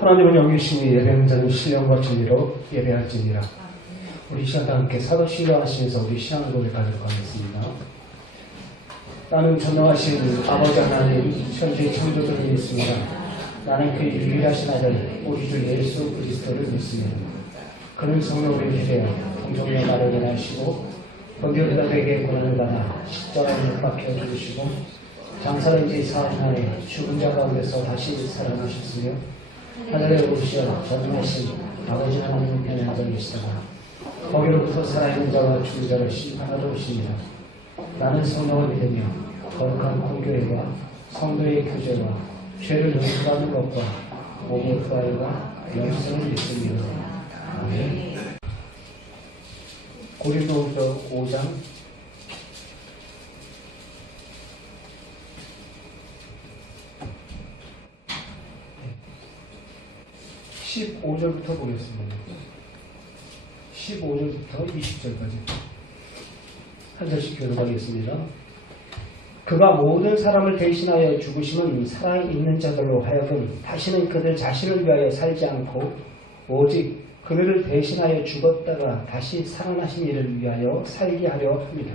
하나님은 여기시니 예배하는 자는 신령과 진리로 예배할지니라. 우리 시간과 함께 사도신경 하시면서 우리 신앙을 고백하도록 하겠습니다. 나는 전능하신 아버지 하나님 천지 창조주를 믿습니다. 나는 그의 유일하신 아들 우리 주 예수 그리스도를 믿습니다. 그는 성령으로 주되어 공정의 나를 인하시고 본디오 빌라도에게 고난을 받아 십자가에 못 박혀 죽으시고 장사된 지 4일 만에 죽은 자 가운데서 다시 살아나셨으며 하늘에 오르시어 전능하신 아버지 하나님 편에 앉아 계시다가 거기로부터 살아있는 자와 죽은 자를 심판하러 오십니다. 나는 성령을 믿으며 거룩한 공교회와 성도의 교제와 죄를 용서하는 것과 몸의 부활과 영생을 믿습니다. 아멘. 고린도후서 5장 15절부터 보겠습니다. 15절부터 20절까지 한 절씩 교독하겠습니다. 그가 모든 사람을 대신하여 죽으심은 살아있는 자들로 하여금 다시는 그들 자신을 위하여 살지 않고 오직 그들을 대신하여 죽었다가 다시 살아나신 이를 위하여 살게 하려 합니다.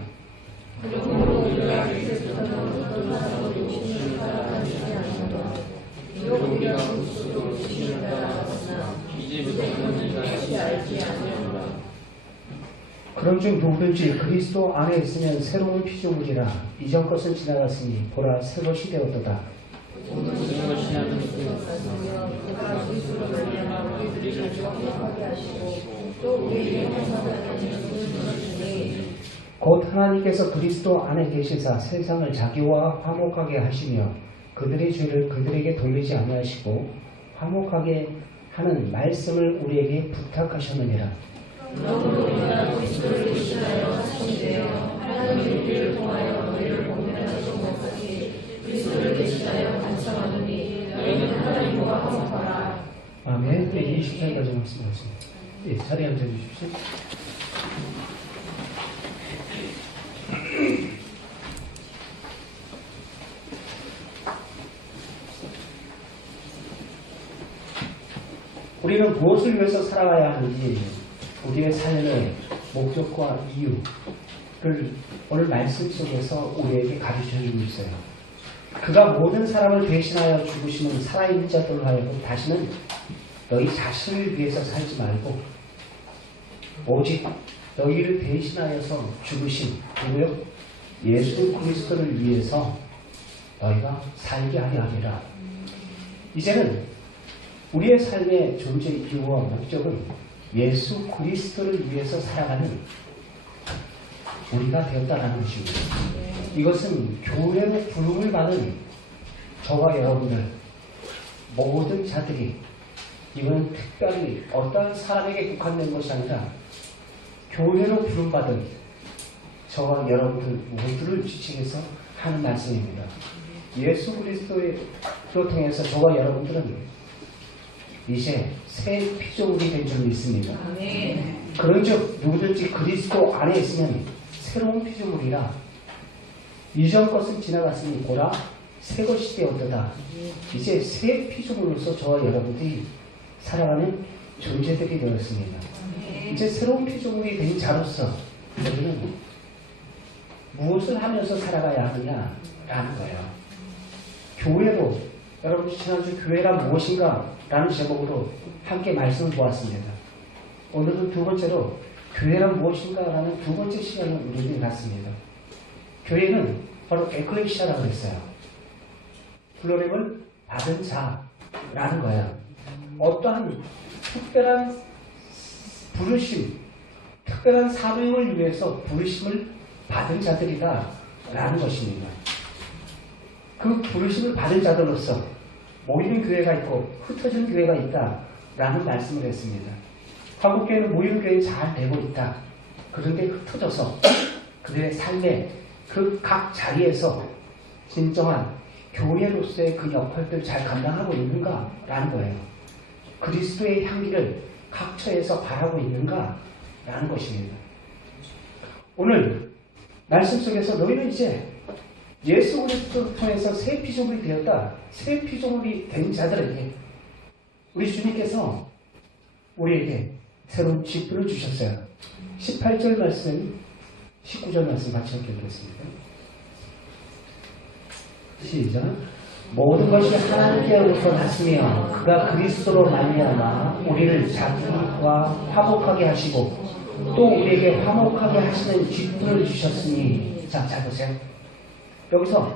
그런즉 누구든지 그리스도 안에 있으면 새로운 피조물이라 이전 것은 지나갔으니 보라 새 것이 되었도다. 곧 하나님께서 그리스도 안에 계시사 세상을 자기와 화목하게 하시며 그들의 죄를 그들에게 돌리지 아니하시고 화목하게 하는 말씀을 우리에게 부탁하셨느니라. 아멘. 20절까지 말씀하십니다. 예, 자리에 앉아주십시오. 우리는 무엇을 위해서 살아가야 하는지 우리의 삶의 목적과 이유를 오늘 말씀 속에서 우리에게 가르쳐주고 있어요. 그가 모든 사람을 대신하여 죽으시는 살아있는 자들로 하여금 다시는 너희 자신을 위해서 살지 말고 오직 너희를 대신하여서 죽으신 누구요? 예수 그리스도를 위해서 너희가 살게 하려 하리라. 이제는 우리의 삶의 존재 이유와 목적은 예수 그리스도를 위해서 살아가는 우리가 되었다는 것입니다. 이것은 교회로 부름을 받은 저와 여러분들 모든 자들이 이건 특별히 어떤 사람에게 국한된 것이 아니라 교회로 부름받은 저와 여러분들 모두를 지칭해서 하는 말씀입니다. 예수 그리스도를 통해서 저와 여러분들은 이제 새 피조물이 된 줄 믿습니다. 그런즉 누구든지 그리스도 안에 있으면 새로운 피조물이라 이전 것은 지나갔으니 보라 새 것이 되었도다. 이제 새 피조물로서 저와 여러분들이 살아가는 존재들이 되었습니다. 이제 새로운 피조물이 된 자로서 우리는 무엇을 하면서 살아가야 하느냐라는 거예요. 교회로 여러분 지난주 교회란 무엇인가? 라는 제목으로 함께 말씀을 보았습니다. 오늘은 두 번째로 교회란 무엇인가? 라는 두 번째 시간을 우리에게 갖습니다. 교회는 바로 에클레시아라고 했어요. 플로렘을 받은 자라는 거예요. 어떠한 특별한 부르심, 특별한 사명을 위해서 부르심을 받은 자들이다 라는 것입니다. 그 부르심을 받은 자들로서 모이는 교회가 있고 흩어진 교회가 있다라는 말씀을 했습니다. 한국교회는 모이는 교회는 잘 되고 있다. 그런데 흩어져서 그들의 삶의 그 각 자리에서 진정한 교회로서의 그 역할들을 잘 감당하고 있는가라는 거예요. 그리스도의 향기를 각 처에서 바라고 있는가라는 것입니다. 오늘 말씀 속에서 너희는 이제 예수 그리스도를 통해서 새 피조물이 되었다. 새 피조물이 된 자들에게 우리 주님께서 우리에게 새로운 직분을 주셨어요. 18절 말씀, 19절 말씀 같이 읽겠습니다. 시작. 모든 것이 하나님께로부터 났으며 그가 그리스도로 말미암아 우리를 자기와 화목하게 하시고 또 우리에게 화목하게 하시는 직분을 주셨으니. 자, 잘 보세요. 여기서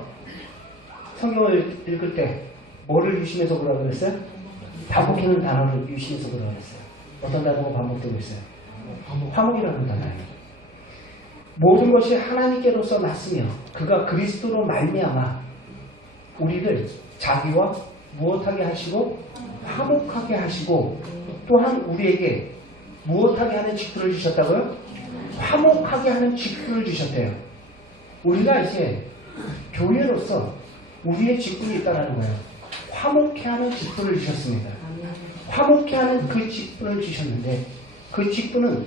성경을 읽을 때 뭐를 유심해서 보라고 그랬어요? 반복하는 단어를 유심해서 보라고 그랬어요. 어떤 단어가 반복되고 있어요? 화목이라는 단어예요. 모든 것이 하나님께로서 났으며 그가 그리스도로 말미암아 우리를 자기와 무엇하게 하시고 화목하게 하시고 또한 우리에게 무엇하게 하는 직분을 주셨다고요? 화목하게 하는 직분을 주셨대요. 우리가 이제 교회로서 우리의 직분이 있다는 거예요. 화목해 하는 직분을 주셨습니다. 화목해 하는 그 직분을 주셨는데 그 직분은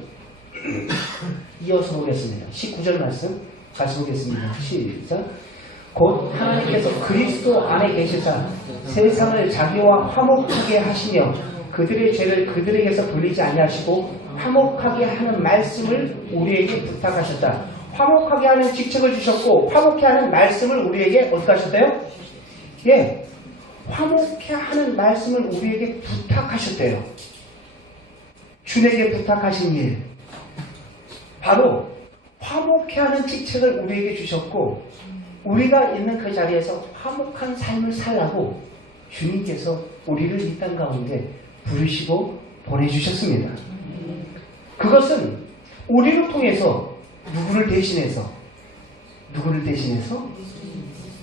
이어서 보겠습니다. 19절 말씀 같이 보겠습니다. 시작. 곧 하나님께서 그리스도 안에 계시사 세상을 자기와 화목하게 하시며 그들의 죄를 그들에게서 돌리지 아니하시고 화목하게 하는 말씀을 우리에게 부탁하셨다. 화목하게 하는 직책을 주셨고 화목해 하는 말씀을 우리에게 어떻게 하셨대요? 예, 화목해 하는 말씀을 우리에게 부탁하셨대요. 주에게 부탁하신 일, 바로 화목해 하는 직책을 우리에게 주셨고 우리가 있는 그 자리에서 화목한 삶을 살라고 주님께서 우리를 이 땅 가운데 부르시고 보내주셨습니다. 그것은 우리를 통해서 누구를 대신해서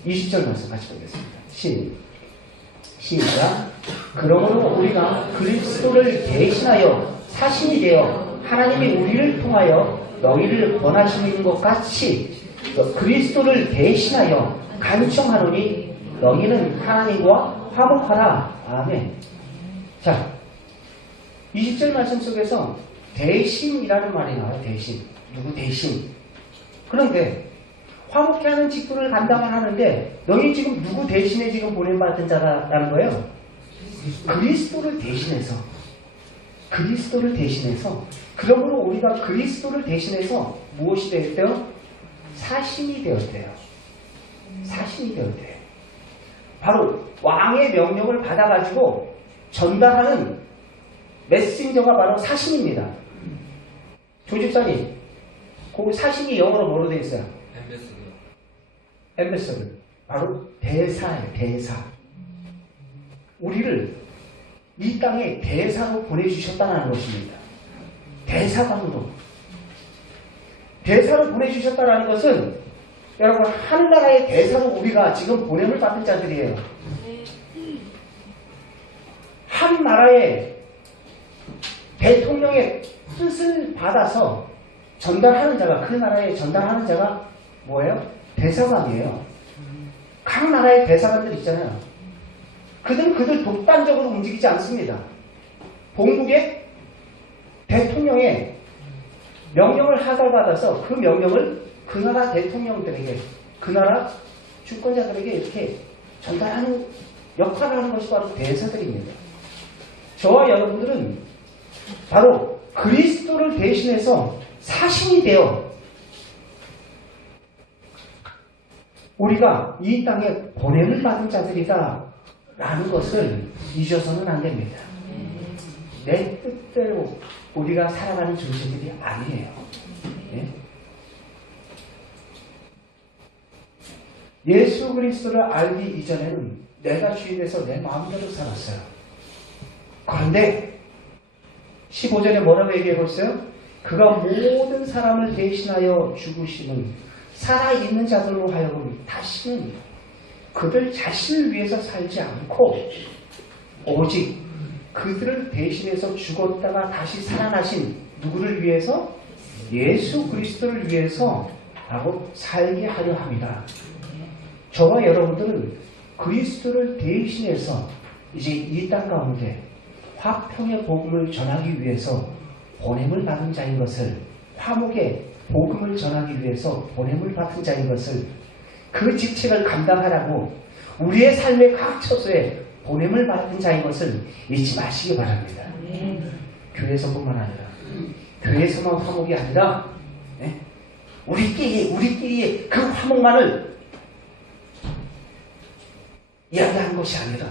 20절 말씀 같이 보겠습니다. 시작. 그러므로 우리가 그리스도를 대신하여 사신이 되어 하나님이 우리를 통하여 너희를 권하시는 것 같이 그리스도를 대신하여 간청하노니 너희는 하나님과 화목하라. 아멘. 자, 20절 말씀 속에서 대신이라는 말이 나와요. 대신. 누구 대신. 그런데 화목해 하는 직분을 감당을 하는데 너희 지금 누구 대신에 지금 보냄받은 자라는 거예요? 그리스도를 대신해서. 그러므로 우리가 그리스도를 대신해서 무엇이 되었대요? 사신이 되었대요. 바로 왕의 명령을 받아가지고 전달하는 메신저가 바로 사신입니다. 조집사님, 그 사신이 영어로 뭐로 되어 있어요? 엠베서더. 바로 대사예요. 대사. 우리를 이 땅에 대사로 보내주셨다는 것입니다. 대사관으로. 대사로 보내주셨다는 것은 여러분 한 나라의 대사로 우리가 지금 보냄을 받은 자들이에요. 한 나라의 대통령의 뜻을 받아서 전달하는 자가, 그 나라에 전달하는 자가 뭐예요? 대사관이에요. 각 나라의 대사관들 있잖아요. 그들 독단적으로 움직이지 않습니다. 본국의 대통령의 명령을 하달받아서 그 명령을 그 나라 대통령들에게, 그 나라 주권자들에게 이렇게 전달하는 역할을 하는 것이 바로 대사들입니다. 저와 여러분들은 바로 그리스도를 대신해서 사신이 되어 우리가 이 땅에 보냄을 받은 자들이다 라는 것을 잊어서는 안 됩니다. 내 뜻대로 우리가 살아가는 존재들이 아니에요. 네? 예수 그리스도를 알기 이전에는 내가 주인에서 내 마음대로 살았어요. 그런데 15절에 뭐라고 얘기해 보세요? 그가 모든 사람을 대신하여 죽으시는 살아있는 자들로 하여금 다시는 그들 자신을 위해서 살지 않고 오직 그들을 대신해서 죽었다가 다시 살아나신 누구를 위해서? 예수 그리스도를 위해서 하고 살게 하려 합니다. 저와 여러분들은 그리스도를 대신해서 이제 이 땅 가운데 화평의 복음을 전하기 위해서 보냄을 받은 자인 것을, 화목의 복음을 전하기 위해서 보냄을 받은 자인 것을, 그 직책을 감당하라고 우리의 삶의 각 처소에 보냄을 받은 자인 것을 잊지 마시기 바랍니다. 교회에서뿐만 아니라 교회에서만 화목이 아니라 우리끼리 그 화목만을 이야기하는 것이 아니라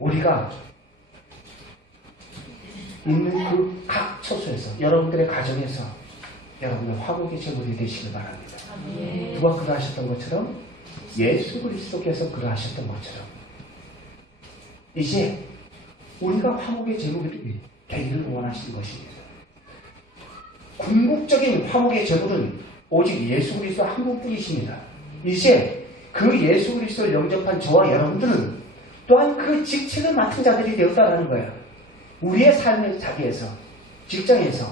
우리가 있는 그 각 처소에서 여러분들의 가정에서 여러분의 화목의 제물이 되시길 바랍니다. 누가 그러하셨던 것처럼 예수 그리스도께서 그러하셨던 것처럼 이제 우리가 화목의 제물이 되기를 원하시는 것입니다. 궁극적인 화목의 제물은 오직 예수 그리스도 한 분뿐이십니다. 이제 그 예수 그리스도를 영접한 저와 여러분들은 또한 그 직책을 맡은 자들이 되었다는 거예요. 우리의 삶의 자리에서, 직장에서,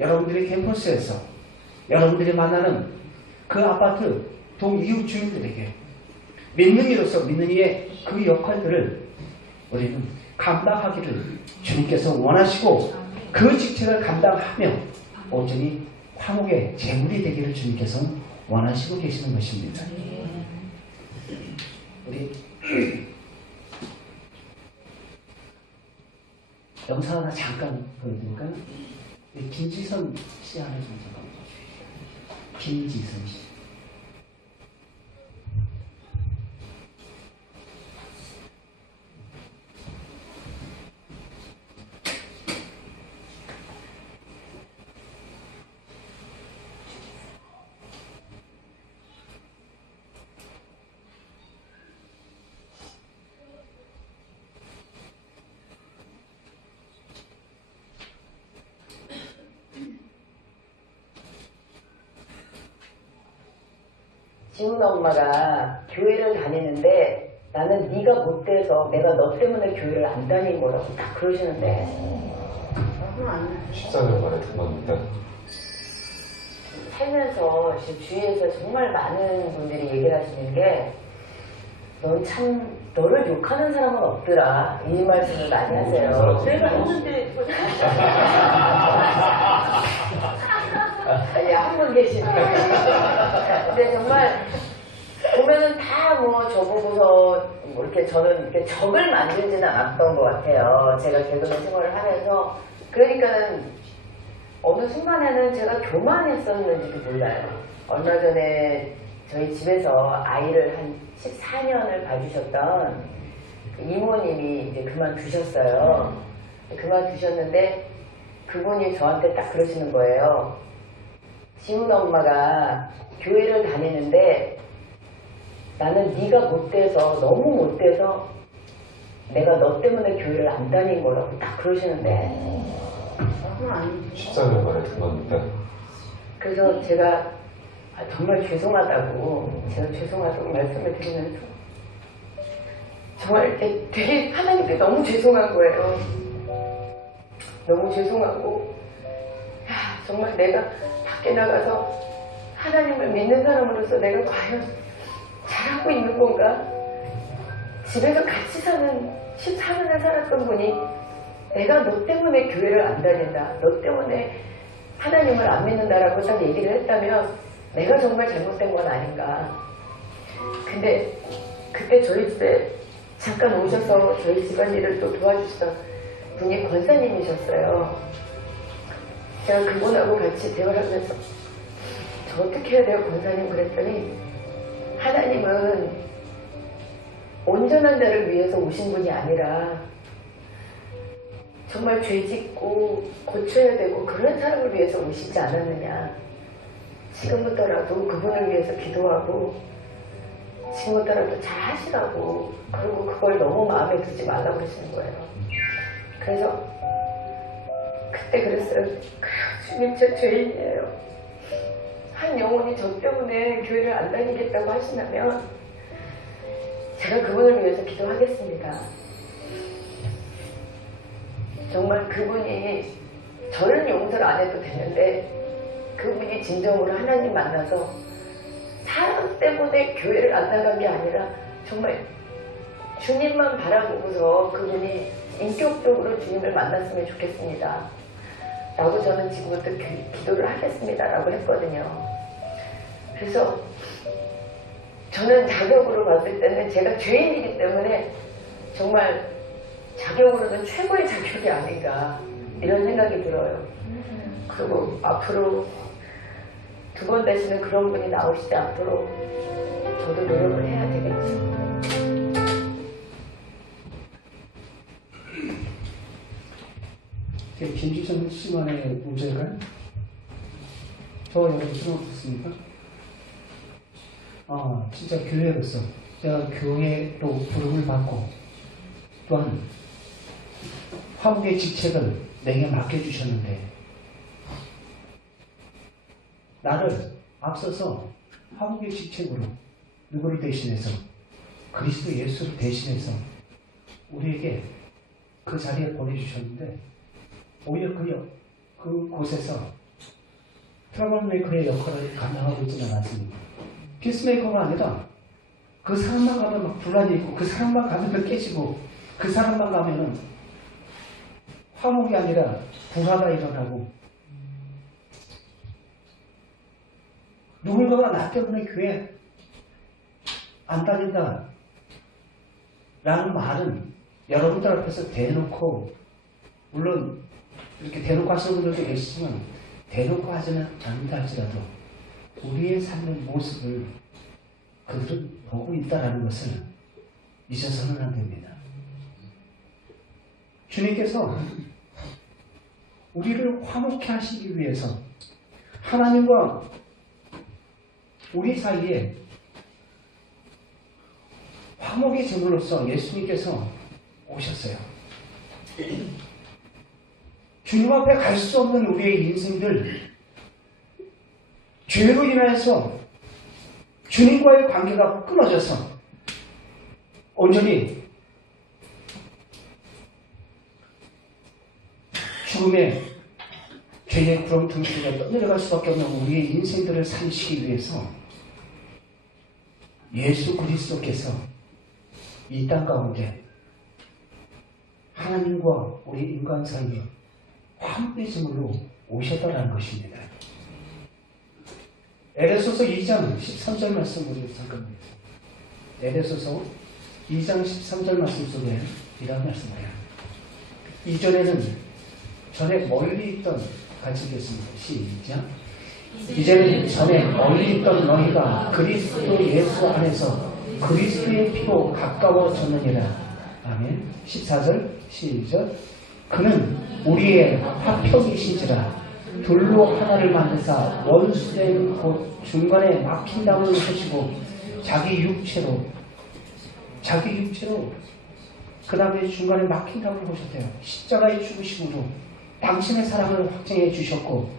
여러분들의 캠퍼스에서, 여러분들이 만나는 그 아파트 동 이웃 주민들에게 믿는 이로서 믿는 이의 그 역할들을 우리는 감당하기를 주님께서 원하시고 그 직책을 감당하며 온전히 화목의 제물이 되기를 주님께서는 원하시고 계시는 것입니다. 우리 영상 하나 잠깐 보여드릴까요? 김지선 씨 하나 좀 잠깐 보여주세요. 김지선 씨. 지훈 엄마가 교회를 다니는데 나는 네가 못돼서 내가 너 때문에 교회를 안 다닌 거라고 딱 그러시는데 14년 만에 들어갑니다. 살면서 지금 주위에서 정말 많은 분들이 얘기를 하시는 게 넌 참 너를 욕하는 사람은 없더라 이 말씀을 많이 하세요. 내가 했는데 아니 한 분 계시네. 근데 정말 보면은 다 뭐 저보고서 뭐 이렇게 저는 이렇게 적을 만들지는 않았던 것 같아요. 제가 개그맨 생활을 하면서 그러니까는 어느 순간에는 제가 교만했었는지도 몰라요. 얼마 전에 저희 집에서 아이를 한 14년을 봐주셨던 그 이모님이 이제 그만두셨어요. 그만두셨는데 그분이 저한테 딱 그러시는 거예요. 지훈 엄마가 교회를 다니는데 나는 네가 못돼서 너무 못돼서 내가 너 때문에 교회를 안 다닌 거라고 딱 그러시는데 14년 만에 들어갑니다. 그래서 제가 정말 죄송하다고 제가 죄송하다고 말씀을 드리면서 정말 되게 하나님께 너무 죄송한 거예요. 너무 죄송하고 정말 내가 밖에 나가서 하나님을 믿는 사람으로서 내가 과연 잘하고 있는 건가? 집에서 같이 사는 14년을 살았던 분이 내가 너 때문에 교회를 안 다닌다, 너 때문에 하나님을 안 믿는다라고 딱 얘기를 했다면 내가 정말 잘못된 건 아닌가. 근데 그때 저희 집에 잠깐 오셔서 저희 집안일을 또 도와주시던 분이 권사님이셨어요. 제가 그분하고 같이 대화를 하면서 저 어떻게 해야 돼요 권사님 그랬더니 하나님은 온전한 자를 위해서 오신 분이 아니라 정말 죄짓고 고쳐야 되고 그런 사람을 위해서 오시지 않았느냐. 지금부터라도 그분을 위해서 기도하고 지금부터라도 잘 하시라고, 그리고 그걸 너무 마음에 두지 말라고 그러시는 거예요. 그래서 그때 그랬어요. 주님 저 죄인이에요. 한 영혼이 저 때문에 교회를 안 다니겠다고 하시면 제가 그분을 위해서 기도하겠습니다. 정말 그분이 저는 용서를 안 해도 되는데 그분이 진정으로 하나님 만나서 사람 때문에 교회를 안 나간 게 아니라 정말 주님만 바라보고서 그분이 인격적으로 주님을 만났으면 좋겠습니다 라고 저는 지금부터 기도를 하겠습니다 라고 했거든요. 그래서 저는 자격으로 봤을 때는 제가 죄인이기 때문에 정말 자격으로는 최고의 자격이 아닌가 이런 생각이 들어요. 그리고 앞으로 두 번 다시는 그런 분이 나오시지 않도록 저도 노력을 해야 되겠죠. 김지성 씨만의 문제가 저와 여러분은 어떻습니까? 진짜 교회로서 제가 교회로 부름을 받고 또한 화목의 직책을 내게 맡겨주셨는데 나를 앞서서 화목의 직책으로 누구를 대신해서 그리스도 예수를 대신해서 우리에게 그 자리에 보내주셨는데 오히려 그곳에서 트러블메이커의 역할을 감당하고 있지는 않습니다. 피스메이커가 아니라 그 사람만 가면 막 분란이 있고 그 사람만 가면 깨지고 그 사람만 가면은 화목이 아니라 불화가 일어나고 누군가가 나 때문에 교회 안 다닌다 라는 말은 여러분들 앞에서 대놓고 물론 이렇게 대놓고 하시는 분들도 계시지만 대놓고 하지는 않는다 할지라도 우리의 삶의 모습을 그들은 보고 있다라는 것을 잊어서는 안 됩니다. 주님께서 우리를 화목케 하시기 위해서 하나님과 우리 사이에 화목의 제물로서 예수님께서 오셨어요. 주님 앞에 갈 수 없는 우리의 인생들, 죄로 인하여서 주님과의 관계가 끊어져서 온전히 죽음의 죄의 구렁텅이 속에 떠내려갈 수밖에 없는 우리의 인생들을 살리시기 위해서 예수 그리스도께서 이 땅 가운데 하나님과 우리 인간 사이에 화목의 제물로 오셨다라는 것입니다. 에베소서 2장 13절 말씀을 잠깐 보겠습니다. 에베소서 2장 13절 말씀 속에 이런 말씀이에요. 이전에는 전에 멀리 있던 같이 읽겠습니다. 시작. 이제는 전에 멀리 있던 너희가 그리스도 예수 안에서 그리스도의 피로 가까워졌느니라. 아멘. 14절 시작. 그는 우리의 화평이신지라 둘로 하나를 만드사 원수된 곳 중간에 막힌 담을 하시고 자기 육체로 그 다음에 중간에 막힌 담을 하셨대요. 십자가의 죽으심으로 당신의 사랑을 확증해 주셨고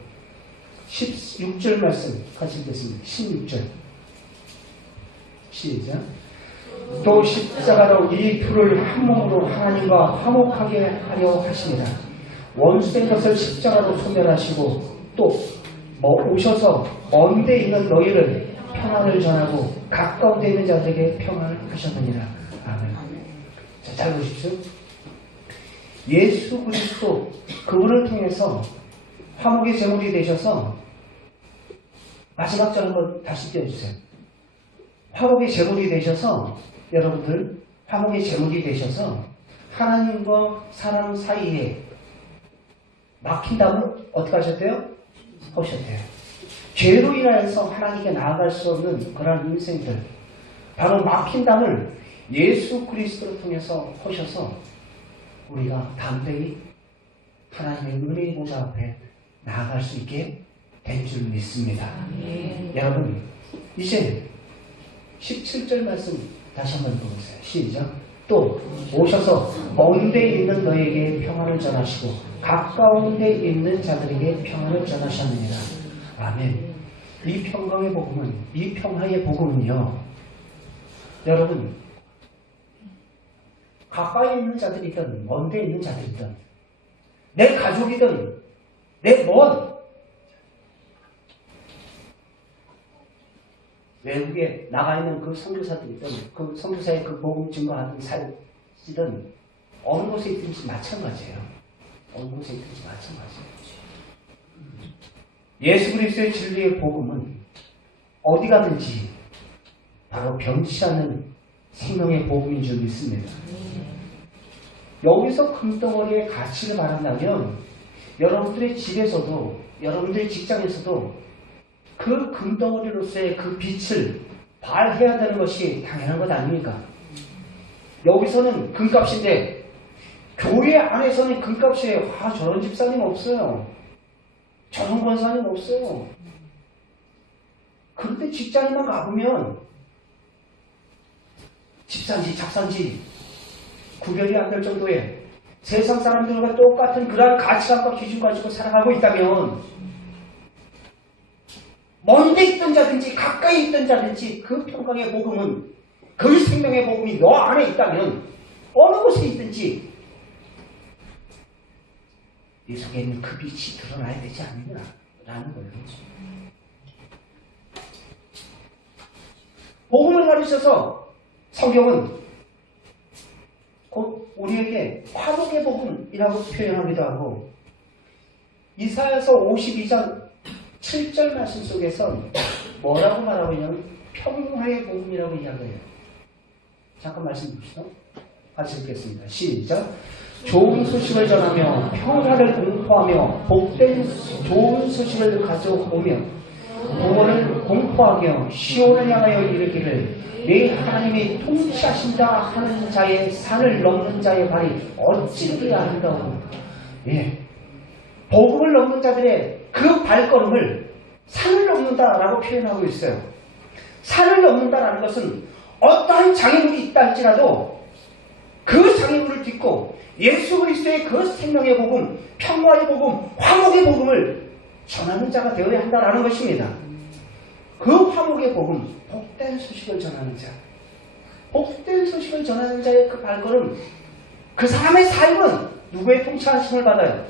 16절 말씀 같이 읽겠습니다. 16절 시작. 또 십자가로 이 표를 한 몸으로 하나님과 화목하게 하려 하시니라. 원수된 것을 십자가로 소멸하시고 또 오셔서 먼 데 있는 너희를 평안을 전하고 가까운 데 있는 자들에게 평안을 하셨느니라. 아멘. 자, 잘 보십시오. 예수 그리스도 그분을 통해서 화목의 제물이 되셔서 마지막 절 한번 다시 띄워주세요. 화목의 제물이 되셔서 여러분들 화목의 제물이 되셔서 하나님과 사람 사이에 막힌 담을 어떻게 하셨대요? 하셨대요. 죄로 인하여서 하나님께 나아갈 수 없는 그런 인생들 바로 막힌 담을 예수 그리스도를 통해서 하셔서 우리가 담대히 하나님의 은혜의 보좌 앞에 나아갈 수 있게 된 줄 믿습니다. 여러분 이제 17절 말씀 다시 한번 보세요. 시작. 또 오셔서 먼 데 있는 너에게 평안을 전하시고 가까운 데 있는 자들에게 평안을 전하셨느니라. 아멘. 이 평강의 복음은, 이 평화의 복음은요, 여러분 가까이 있는 자들이든 먼 데 있는 자들이든 내 가족이든 내 외국에 나가 있는 그 선교사들이든 그 선교사의 그 복음 증거하는 사역이든 어느 곳에 있든지 마찬가지예요. 어느 곳에 있든지 마찬가지예요. 예수 그리스도의 진리의 복음은 어디 가든지 바로 변치 않는 생명의 복음인 줄 믿습니다. 여기서 금덩어리의 가치를 말한다면 여러분들의 집에서도 여러분들의 직장에서도 그 금덩어리로서의 그 빛을 발해야 되는 것이 당연한 것 아닙니까? 여기서는 금값인데 교회 안에서는 금값이에요. 저런 집사님 없어요. 저런 권사님 없어요. 그런데 직장에만 가보면 집사인지 작사인지 구별이 안 될 정도의 세상 사람들과 똑같은 그러한 가치관과 기준 가지고 살아가고 있다면 먼데 있던 자든지 가까이 있던 자든지 그 평강의 복음은 그 생명의 복음이 너 안에 있다면 어느 곳에 있든지 이 속에 있는 그 빛이 드러나야 되지 않느냐라는 거예요. 복음을 가르쳐서 성경은 곧 우리에게 화목의 복음이라고 표현하기도 하고 이사야서 52장 7절 말씀 속에서 뭐라고 말하고 있냐면 평화의 복음이라고 이야기해요. 잠깐 말씀 봅시다. 같이 읽겠습니다. 시작. 좋은 소식을 전하며 평화를 공포하며 복된 좋은 소식을 가져오며 구원을 공포하며 시온을 향하여 이르기를 내 하나님이 통치하신다 하는 자의 산을 넘는 자의 발이 어찌 그리 아름다워. 예. 복음을 넘는 자들의 그 발걸음을 산을 넘는다라고 표현하고 있어요. 산을 넘는다라는 것은 어떠한 장애물이 있다 할지라도 그 장애물을 딛고 예수 그리스도의 그 생명의 복음, 평화의 복음, 화목의 복음을 전하는 자가 되어야 한다라는 것입니다. 그 화목의 복음, 복된 소식을 전하는 자, 복된 소식을 전하는 자의 그 발걸음, 그 사람의 삶은 누구의 통치하심을 받아요?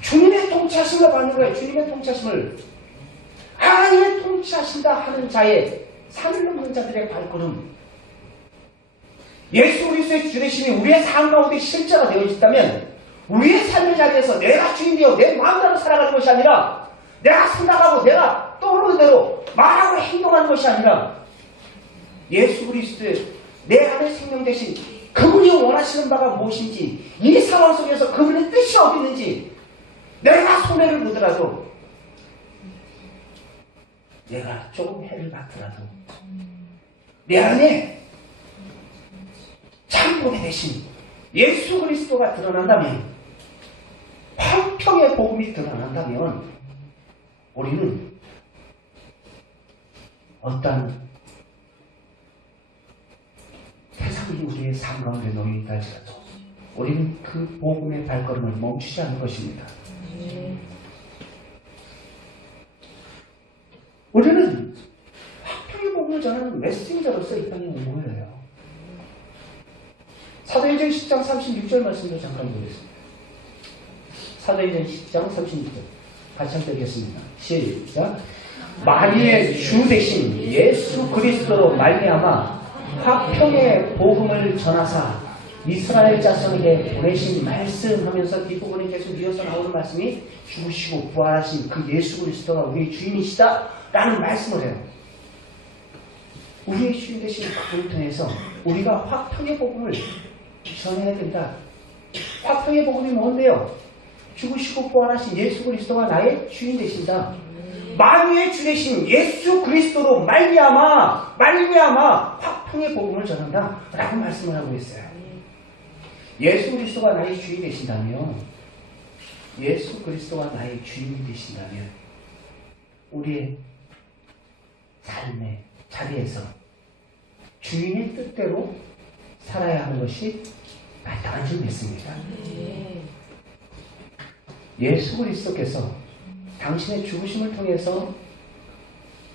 주님의 통치하심을 받는 거예요. 주님의 통치하심을. 하나님의 통치하신다 하는 자의 산을 넘는 자들의 발걸음. 예수 그리스도의 주되심이 우리의 삶 가운데 실제가 되어 있다면 우리의 삶의 자리에서 내가 주인 되어 내 마음대로 살아가는 것이 아니라 내가 생각하고 내가 떠오르는 대로 말하고 행동하는 것이 아니라 예수 그리스도의 내 안에 생명 대신 그분이 원하시는 바가 무엇인지 이 상황 속에서 그분의 뜻이 어디 있는지 내가 손해를 보더라도 내가 조금 해를 받더라도 내 안에 참복의 대신 예수 그리스도가 드러난다면 화평의 복음이 드러난다면 우리는 어떤 세상이 우리의 삶 가운데 놓여있다 할지라도 우리는 그 복음의 발걸음을 멈추지 않을 것입니다. 우리는 화평의 복음을 전하는 메신저로서 이 땅에 온 거예요. 사도행전 10장 36절 말씀도 잠깐 보겠습니다. 사도행전 10장 36절 같이 함께 읽겠습니다. 시작. 만유의 주 되신 예수 그리스도로 말미암아 화평의 복음을 전하사 이스라엘 자손에게 보내신 말씀하면서 뒷부분에 계속 이어서 나오는 말씀이 죽으시고 부활하신 그 예수 그리스도가 우리의 주인이시다 라는 말씀을 해요. 우리의 주인 되신 그분을 통해서 우리가 화평의 복음을 전해야 된다. 화평의 복음이 뭔데요? 죽으시고 부활하신 예수 그리스도가 나의 주인 되신다. 만유의 주 되신 예수 그리스도로 말미암아 화평의 복음을 전한다 라고 말씀을 하고 있어요. 예수 그리스도가 나의 주인 되신다면 예수 그리스도가 나의 주인이 되신다면 우리의 삶의 자리에서 주인의 뜻대로 살아야 하는 것이 마땅한 줄 믿습니다. 예수 그리스도께서 당신의 죽으심을 통해서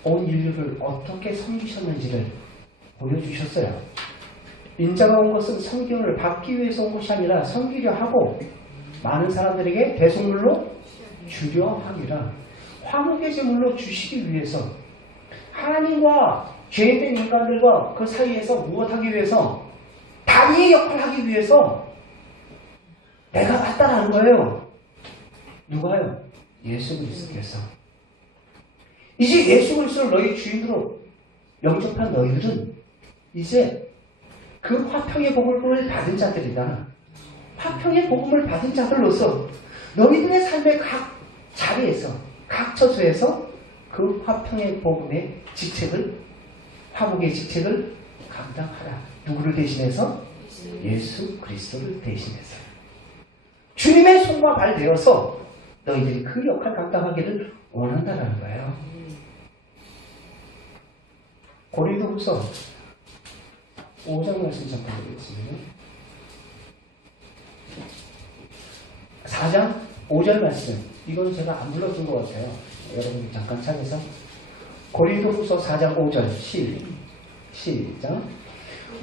온 인류를 어떻게 섬기셨는지를 보여주셨어요. 인자가 온 것은 성경을 받기 위해서 온 것이 아니라 섬기려 하고 많은 사람들에게 대속물로 주려 하기라 화목의 제물로 주시기 위해서 하나님과 죄된 인간들과 그 사이에서 무엇하기 위해서 다리의 역할을 하기 위해서 내가 왔다라는 거예요. 누가요? 예수 그리스도께서. 이제 예수 그리스도를 너희 주인으로 영접한 너희들은 이제 그 화평의 복을 받은 자들이다. 화평의 복음을 받은 자들로서 너희들의 삶의 각 자리에서, 각 처소에서 그 화평의 복음의 직책을, 화목의 직책을 감당하라. 누구를 대신해서? 예수 그리스도를 대신해서. 주님의 손과 발 되어서 너희들이 그 역할 감당하기를 원한다는 거예요. 고린도후서 5장 말씀 잠깐 보겠습니다. 4장 5절 말씀. 이건 제가 안 불러준 것 같아요. 여러분이 잠깐 찾아서. 고린도후서 4장 5절 시작.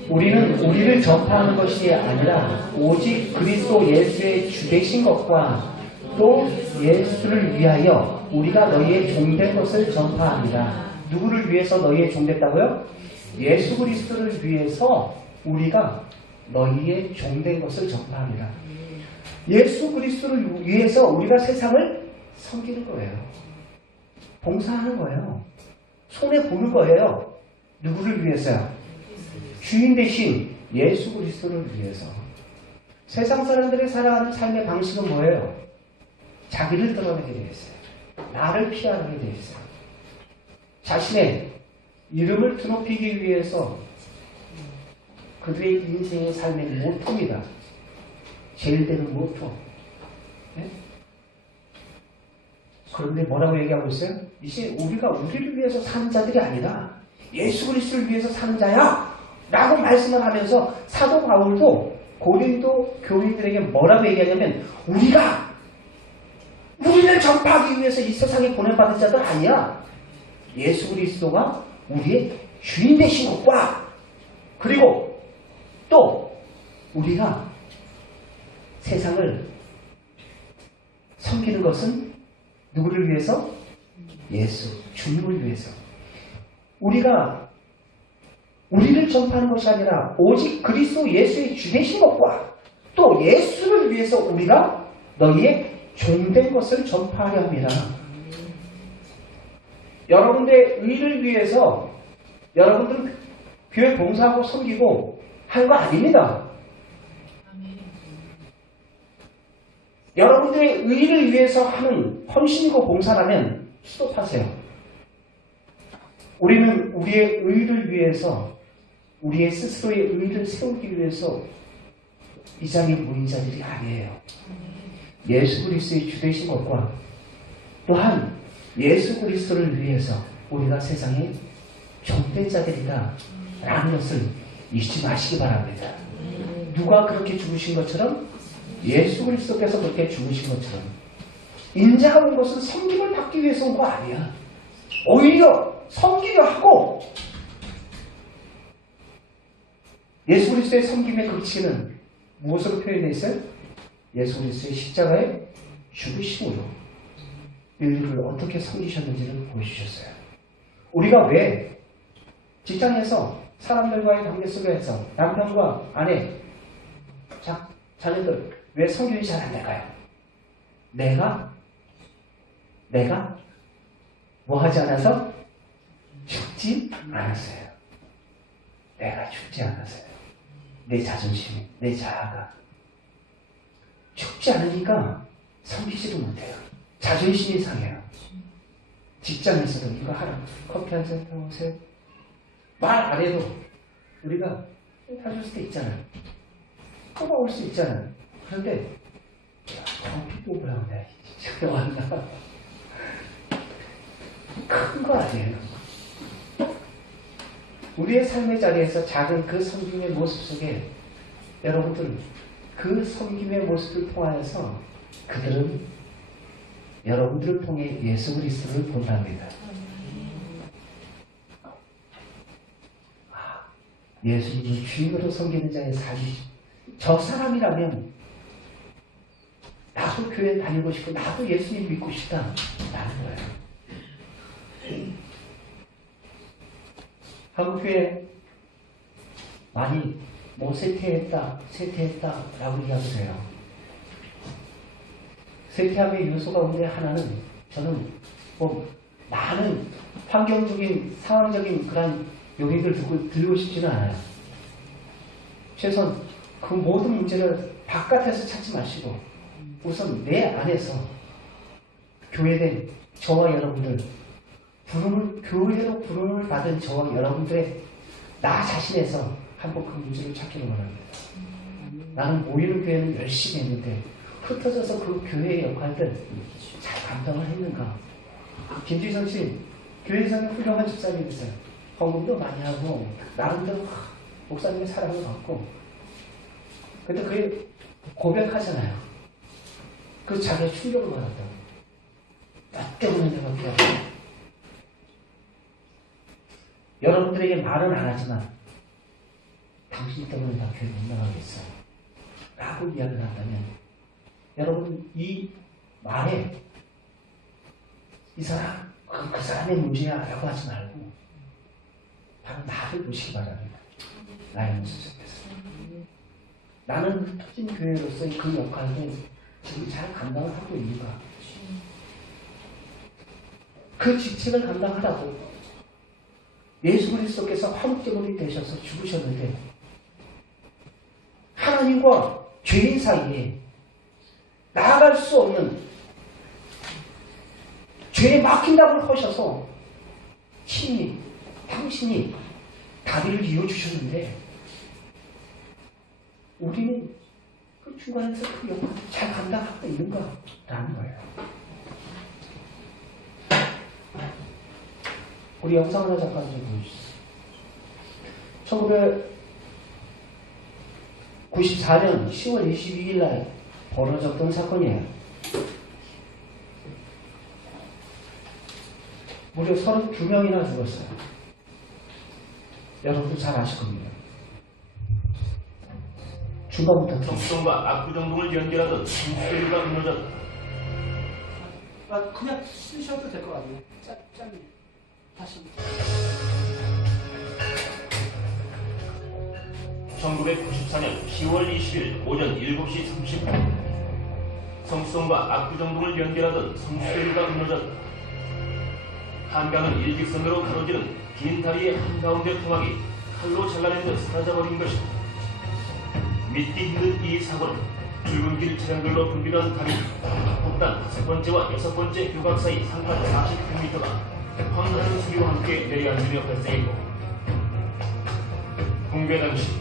우리는 우리를 전파하는 것이 아니라 오직 그리스도 예수의 주되신 것과 또 예수를 위하여 우리가 너희의 종된 것을 전파합니다. 누구를 위해서 너희의 종됐다고요? 예수 그리스도를 위해서 우리가 너희의 종된 것을 전파합니다. 예수 그리스도를 위해서 우리가 세상을 섬기는 거예요. 봉사하는 거예요. 손해 보는 거예요. 누구를 위해서요? 주인 대신 예수 그리스도를 위해서. 세상 사람들이 살아가는 삶의 방식은 뭐예요? 자기를 드러내게 되어 있어요. 나를 피하게 되어 있어요. 자신의 이름을 드높이기 위해서 그들의 인생의 삶의 모토입니다. 제일 되는 모토. 네? 그런데 뭐라고 얘기하고 있어요? 이제 우리가 우리를 위해서 사는 자들이 아니라 예수 그리스도를 위해서 사는 자야! 라고 말씀을 하면서 사도 바울도 고린도 교인들에게 뭐라고 얘기하냐면 우리를 전파하기 위해서 이 세상에 보내받은 자들 아니야. 예수 그리스도가 우리의 주인 되신 것과 그리고 또 우리가 세상을 섬기는 것은 누구를 위해서? 예수, 주님을 위해서. 우리를 전파하는 것이 아니라 오직 그리스도 예수의 주되신 것과 또 예수를 위해서 우리가 너희의 종된 것을 전파하려 합니다. 여러분들의 의를 위해서 여러분들은 교회 봉사하고 섬기고 한 거 아닙니다. 여러분들의 의를 위해서 하는 헌신이고 봉사라면 스톱하세요. 우리는 우리의 의를 위해서 우리의 스스로의 의를 세우기 위해서 이 자리에 모인 자들이 아니에요. 예수 그리스도의 주되신 것과 또한 예수 그리스도를 위해서 우리가 세상에 종된 자들이다 라는 것을 잊지 마시기 바랍니다. 누가 그렇게 죽으신 것처럼 예수 그리스도께서 그렇게 죽으신 것처럼 인자가 온 것은 섬김을 받기 위해서 온 거 아니야. 오히려 섬기려 하고 예수 그리스도의 섬김의 극치는 무엇으로 표현되어 있어요? 예수 그리스도의 십자가의 죽으심으로 인류를 어떻게 섬기셨는지를 보여주셨어요. 우리가 왜 직장에서 사람들과의 관계 속에서 남편과 아내, 자녀들 왜 성교이 잘 안 될까요? 내가 뭐 하지 않아서? 죽지 않았어요. 내가 죽지 않았어요. 내 자존심, 내 자아가 죽지 않으니까 섬기지도 못해요. 자존심이 상해요. 직장에서도 이거 하라. 커피 한 잔 타오세요. 말 안 해도 우리가 해줄 수도 있잖아요. 뽑아올 수 있잖아요. 그런데 커피 뽑으라고 내가 집에 왔나? 큰 거 아니에요. 우리의 삶의 자리에서 작은 그 섬김의 모습 속에 여러분들 그 섬김의 모습을 통하여서 그들은 여러분들을 통해 예수 그리스도를 본답니다. 예수님을 주인으로 섬기는 자의 삶이 저 사람이라면 나도 교회 다니고 싶고 나도 예수님 믿고 싶다 라는 거예요. 한국교회 많이 쇠퇴했다 라고 이야기해요. 쇠퇴함의 요소 가운데 하나는 저는 많은 환경적인 상황적인 그런 요객을 들고 싶지는 않아요. 최소한 그 모든 문제를 바깥에서 찾지 마시고 우선 내 안에서 교회된 저와 여러분들, 교회로 부름을 받은 저와 여러분들의 나 자신에서 한번 그 문제를 찾기를 원합니다. 나는 모이는 교회는 열심히 했는데 흩어져서 그 교회의 역할들 잘 감당을 했는가? 김주성 씨, 교회에서는 훌륭한 집사님이세요. 헌금도 많이 하고 나름대로 목사님의 사랑을 받고, 근데 그게 고백하잖아요. 그 자기의 충격을 받았다고. 나 때문에 내가 그래. 여러분들에게 말은 안 하지만 당신 때문에 나 교회 못 나가겠어 라고 이야기를 한다면, 여러분 이 말에 이 사람 그 사람의 문제야 라고 하지 말고 바로 나를 보시기 바랍니다. 나의 모습 속에서 나는 흩어진 교회로서의 그 역할을 지금 잘 감당을 하고 있는가? 그 직책을 감당하라고 예수 그리스도께서 화목제물이 되셔서 죽으셨는데 하나님과 죄인 사이에 나아갈 수 없는 죄에 막힌 답을 하셔서 친히 당신이 다리를 이어주셨는데 우리는 그 중간에서 그 역할을 잘 감당하고 있는가? 라는 거예요. 우리 영상 하나 잠깐 좀 보여주세요. 1994년 10월 22일 날 벌어졌던 사건이에요. 무려 32명이나 죽었어요. 여러분도 잘 아실 겁니다. 중간부터 적성과 압구정동을 연결하던 신수대교가 무너졌다. 그냥 쓰셔도 될 것 같네요. 짠. 다시. 1994년 10월 20일 오전 7시 30분 성수동과 압구정동을 연결하던 성수대교가 무너졌다. 한강을 일직선으로 가로지른 긴 다리의 한가운데 토막이 칼로 잘라낸 듯 사라져버린 것이다. 믿기 힘든 이 사고는 출근길 차량들로 분비된 다리 폭탄 5번째와 6번째 교각 사이 상판 49m가 황하는 소리와 함께 내려앉으며 발생했고, 공개 당시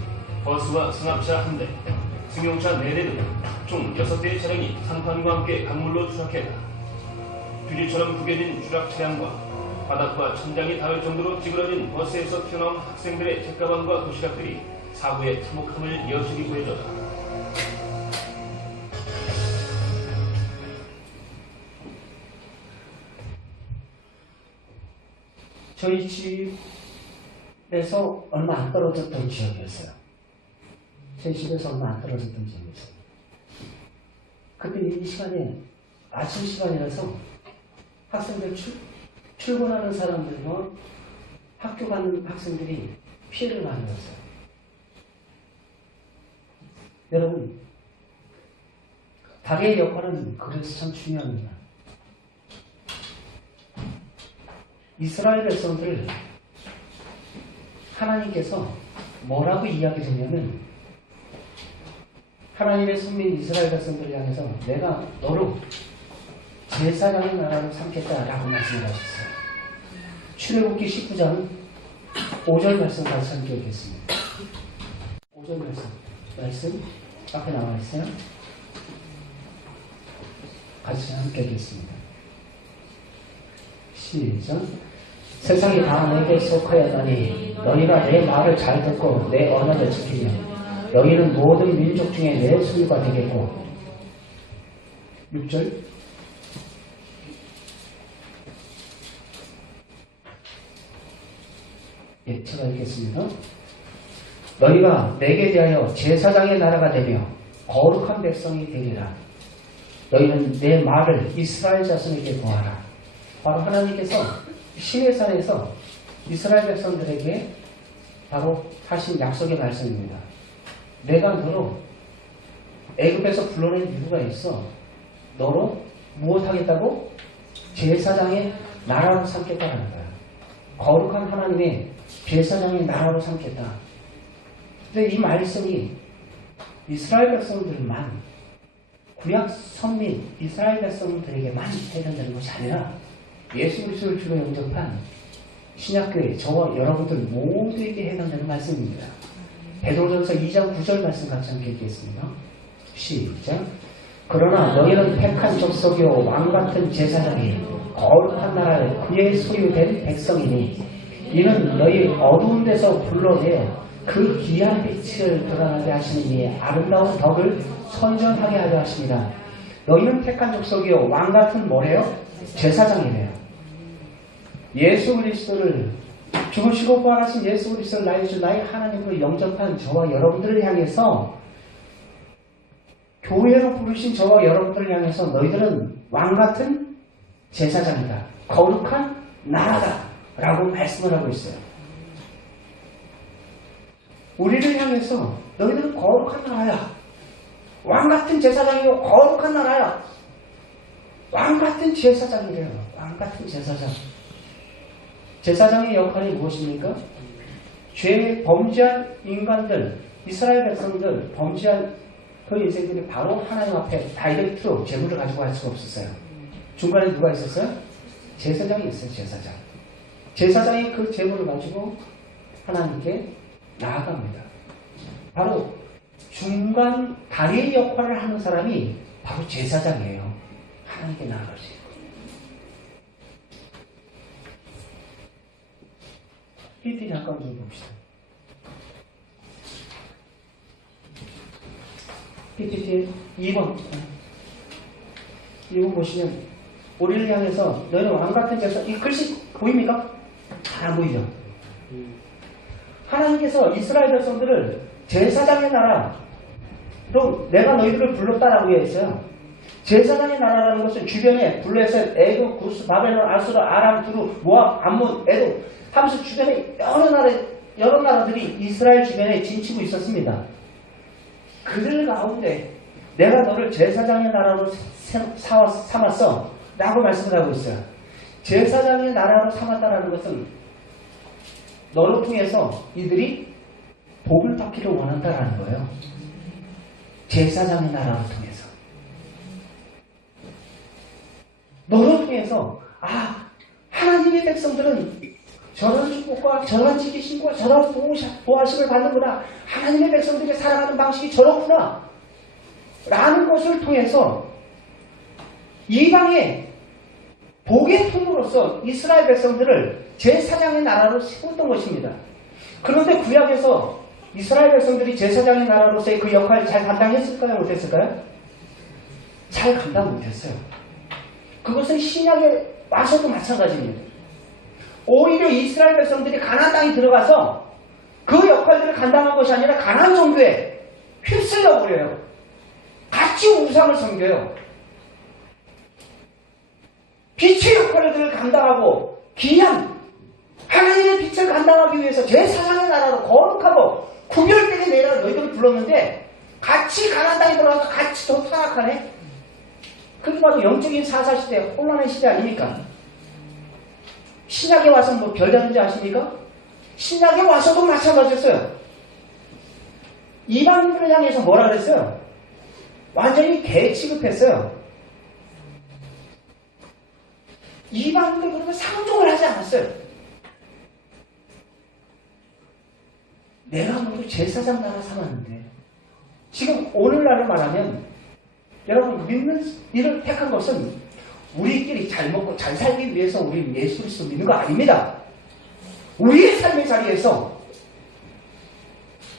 버스와 승합차 1대, 승용차 4대 등 총 6대의 차량이 상판과 함께 강물로 추락했다. 휴지처럼 구겨진 추락 차량과 바닥과 천장이 닿을 정도로 찌그러진 버스에서 튀어나온 학생들의 책가방과 도시락들이 사고의 참혹함을 여실히 보여줬다. 저희 집에서 얼마 안 떨어졌던 지역이었어요. 제 집에서 얼마 안 떨어졌던 지역이었어요. 그때 이 시간에 아침 시간이라서 학생들 출근하는 사람들과 학교 가는 학생들이 피해를 많이 봤어요. 여러분, 다리의 역할은 그래서 참 중요합니다. 이스라엘 백성들을 하나님께서 뭐라고 이야기했냐면, 하나님의 선민 이스라엘 백성들을 향해서 내가 너로 제사장의 나라로 삼겠다라고 말씀을 하셨어요. 출애굽기 19장 5절 말씀 같이 함께 읽겠습니다. 5절 말씀 앞에 나와 있어요. 같이 함께 읽겠습니다. 시작. 세상이 다 내게 속하였다니 너희가 내 말을 잘 듣고 내 언어를 지키며 너희는 모든 민족 중에 내 소유가 되겠고. 6절. 예, 제가 읽겠습니다. 너희가 내게 대하여 제사장의 나라가 되며 거룩한 백성이 되리라. 너희는 내 말을 이스라엘 자손에게 고하라. 바로 하나님께서 시내산에서 이스라엘 백성들에게 바로 하신 약속의 말씀입니다. 내가 너로 애굽에서 불러낸 이유가 있어. 너로 무엇하겠다고? 제사장의 나라로 삼겠다라는 거야. 거룩한 하나님의 제사장의 나라로 삼겠다. 근데 이 말씀이 이스라엘 백성들만, 구약 선민 이스라엘 백성들에게만 해당되는 것이 아니라 예수 그리스도를 주로 영접한 신약교회 저와 여러분들 모두에게 해당되는 말씀입니다. 베드로전서 2장 9절 말씀 같이 함께 읽겠습니다. 시작. 그러나 너희는 택한 족속이요 왕같은 제사장이 거룩한 나라에 그의 소유된 백성이니 이는 너희 어두운 데서 불러내어 그 귀한 빛을 드러나게 하시는 이의 아름다운 덕을 선전하게 하려 하십니다. 너희는 택한 족속이요 왕같은 뭐래요? 제사장이래요. 예수 그리스도를 죽으시고 부활하신 예수 그리스도를 나의 주 나의 하나님으로 영접한 저와 여러분들을 향해서, 교회로 부르신 저와 여러분들을 향해서 너희들은 왕같은 제사장이다, 거룩한 나라다 라고 말씀을 하고 있어요. 우리를 향해서 너희들은 거룩한 나라야, 왕같은 제사장이요 거룩한 나라야, 왕같은 제사장이래요. 왕같은 제사장. 제사장의 역할이 무엇입니까? 죄 범죄한 인간들, 이스라엘 백성들 범죄한 그 인생들이 바로 하나님 앞에 다이렉트로 재물을 가지고 갈 수가 없었어요. 중간에 누가 있었어요? 제사장이 있어요. 제사장. 제사장이 그 재물을 가지고 하나님께 나아갑니다. 바로 중간 다리의 역할을 하는 사람이 바로 제사장이에요. 하나님께 나아갈 수 있고. PPT 잠깐 좀 봅시다. PPT 2번. 2번 보시면 우리를 향해서 너희는 왕같은 제사, 이 글씨 보입니까? 잘 안 보이죠? 하나님께서 이스라엘 백성들을 제사장의 나라로 내가 너희들을 불렀다라고 했어요. 제사장의 나라라는 것은 주변에 블레셋, 애굽, 구스, 바벨론, 아수르, 아람, 두루, 모압, 암몬, 에돔 하면서 주변에 여러 나라들이 이스라엘 주변에 진치고 있었습니다. 그들 가운데 내가 너를 제사장의 나라로 삼았어 라고 말씀을 하고 있어요. 제사장의 나라로 삼았다라는 것은 너를 통해서 이들이 복을 받기를 원한다라는 거예요. 제사장의 나라를 통해서. 너를 통해서 하나님의 백성들은 저런 축복과 저런 지키심과 저런 보호하심을 받는구나. 하나님의 백성들이 살아가는 방식이 저렇구나 라는 것을 통해서 이방의 복의 통로로서 이스라엘 백성들을 제사장의 나라로 세웠던 것입니다. 그런데 구약에서 이스라엘 백성들이 제사장의 나라로서의 그 역할을 잘 감당했을까요? 못했을까요? 잘 감당 못했어요. 그것은 신약에 와서도 마찬가지입니다. 오히려 이스라엘 백성들이 가나안 땅에 들어가서 그 역할들을 감당한 것이 아니라 가나안 정교에 휩쓸려 버려요. 같이 우상을 섬겨요. 빛의 역할들을 감당하고 귀한 하나님의 빛을 감당하기 위해서 제사장의 나라로 거룩하고 구별되게 내라 너희들을 불렀는데 같이 가나안 땅에 들어가서 같이 더 타락하네. 그게 바로 영적인 사사시대, 혼란의 시대 아닙니까? 신약에 와서 뭐 별다른지 아십니까? 신약에 와서도 마찬가지였어요. 이방인들을 향해서 뭐라 그랬어요? 완전히 개 취급했어요. 이방인들 그러면 상종을 하지 않았어요. 내가 모두 제사장 나라 삼았는데 지금 오늘날을 말하면 여러분 믿는 일을 택한 것은 우리끼리 잘 먹고 잘 살기 위해서 우리 예수 그리스도 믿는 거 아닙니다. 우리의 삶의 자리에서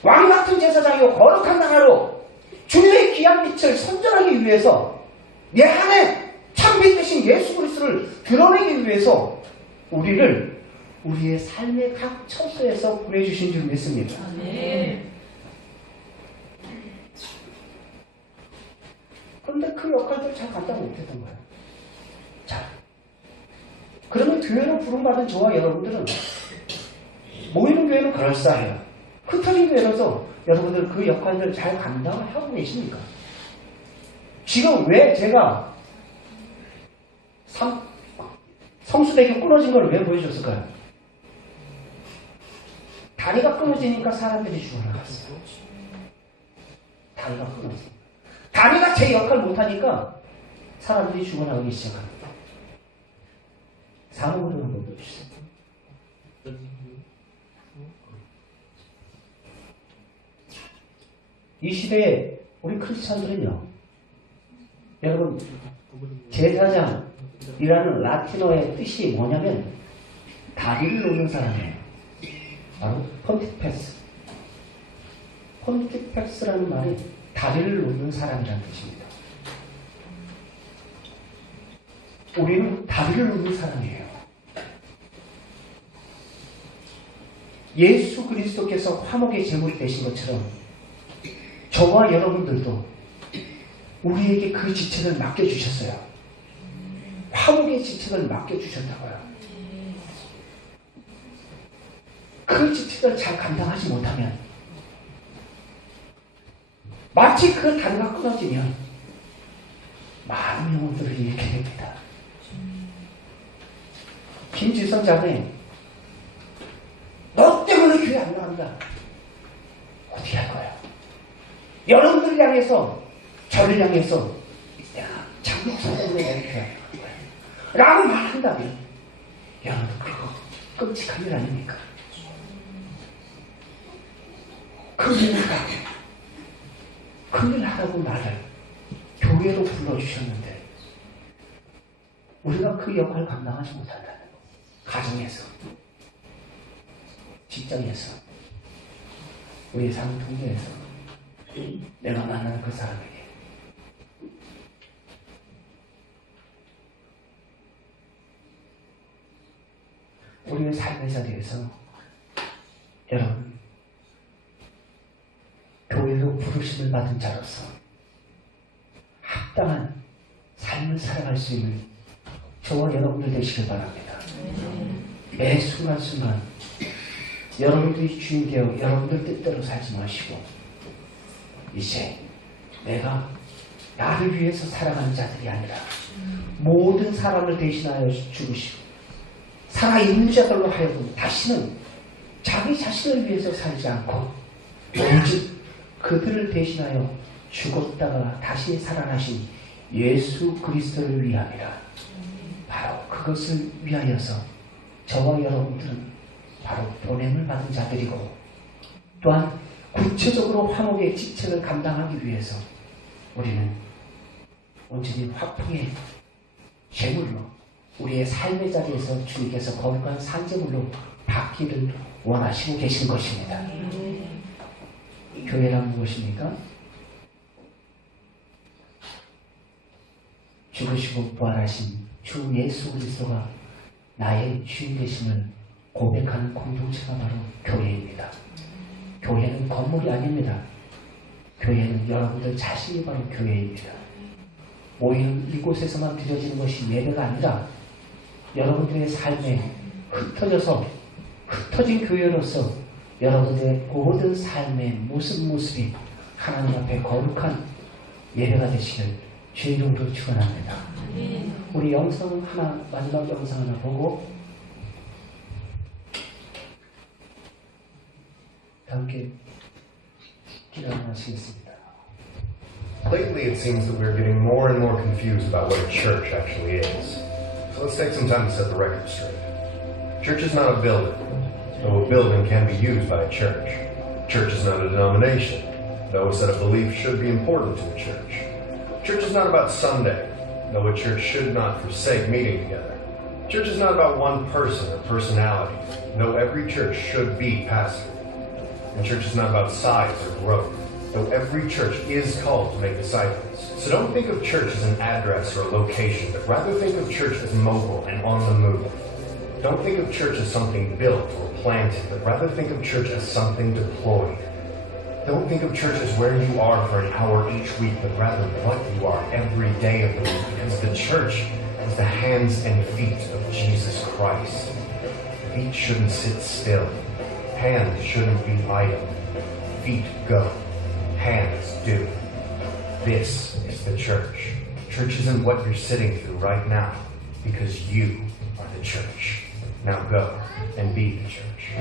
왕같은 제사장이고 거룩한 나라로 주님의 귀한 빛을 선전하기 위해서 내 안에 참빛 되신 예수 그리스도를 드러내기 위해서 우리를 우리의 삶의 각 처소에서 보내주신 줄 믿습니다. 그런데 그 역할들을 잘 감당 못했던 거예요. 자, 그러면 교회로 부름받은 저와 여러분들은 모이는 교회는 그럴싸해요. 흩어진 교회로서 여러분들 그 역할들을 잘 감당을 하고 계십니까? 지금 왜 제가 성수대교 끊어진 걸 왜 보여줬을까요? 다리가 끊어지니까 사람들이 죽어나갔어요. 다리가 끊어져. 다리가 제 역할 못하니까 사람들이 죽어나가기 시작합니다. 사람으로 한번 보여주세요. 이 시대에 우리 크리스찬들은요, 여러분, 제사장이라는 라틴어의 뜻이 뭐냐면 다리를 놓는 사람이에요. 바로 폰티페스. 폰티페스라는 말이 다리를 놓는 사람이라는 뜻입니다. 우리는 다리를 놓는 사람이에요. 예수 그리스도께서 화목의 제물이 되신 것처럼 저와 여러분들도 우리에게 그 직책을 맡겨주셨어요. 화목의 직책을 맡겨주셨다고요. 그 직책을 잘 감당하지 못하면 마치 그 다리가 끊어지면 많은 영혼들을 잃게 됩니다. 김지선 자매, 너 때문에 교회 안 나간다. 어떻게 할 거야? 여러분들을 향해서, 저를 향해서, 야, 장국 사람으로 이렇게 라고 말한다면, 여러분, 그거 끔찍한 일 아닙니까? 큰일 하라고, 큰일 하라고 나를 교회로 불러주셨는데, 우리가 그 역할을 감당하지 못한다는 거. 가정에서, 직장에서, 우리의 삶 통제에서, 내가 만나는 그 사람에게 우리의 삶의 자리에서 여러분 교회로 부르심을 받은 자로서 합당한 삶을 살아갈 수 있는 저와 여러분들 되시길 바랍니다. 매 순간순간 여러분들이 주인 되어 여러분들 뜻대로 살지 마시고 이제 내가 나를 위해서 살아가는 자들이 아니라 모든 사람을 대신하여 죽으시고 살아있는 자들로 하여금 다시는 자기 자신을 위해서 살지 않고 오직 그들을 대신하여 죽었다가 다시 살아나신 예수 그리스도를 위함이라. 바로 그것을 위하여서 저와 여러분들은 바로 보냄을 받은 자들이고 또한 구체적으로 화목의 직책을 감당하기 위해서 우리는 온전히 화풍의 제물로 우리의 삶의 자리에서 주님께서 거룩한 산제물로 받기를 원하시고 계신 것입니다. 교회란 무엇입니까? 죽으시고 부활하신 주 예수 그리스도가 나의 주인 되심을 고백하는 공동체가 바로 교회입니다. 교회는 건물이 아닙니다. 교회는 여러분들 자신이 바로 교회입니다. 모이는 이곳에서만 드려지는 것이 예배가 아니라 여러분들의 삶에 흩어진 교회로서 여러분들의 모든 삶의 모습이 하나님 앞에 거룩한 예배가 되시길 주의 이름으로 축원합니다. 우리 영상 하나, 마지막 영상 하나 보고 함께 기도하시겠습니다. Lately, it seems that we're getting more and more confused about what a church actually is. So let's take some time to set the record straight. Church is not a building, though a building can be used by a church. Church is not a denomination, though a set of beliefs should be important to a church. Church is not about Sunday, though a church should not forsake meeting together. Church is not about one person or personality, though every church should be pastored. And church is not about size or growth, though every church is called to make disciples. So don't think of church as an address or a location, but rather think of church as mobile and on the move. Don't think of church as something built or planted, but rather think of church as something deployed. Don't think of church as where you are for an hour each week, but rather what you are every day of the week, because the church is the hands and feet of Jesus Christ. Feet shouldn't sit still. Hands shouldn't be idle. Feet go. Hands do. This is the church. Church isn't what you're sitting through right now, because you are the church. Now go and be the church.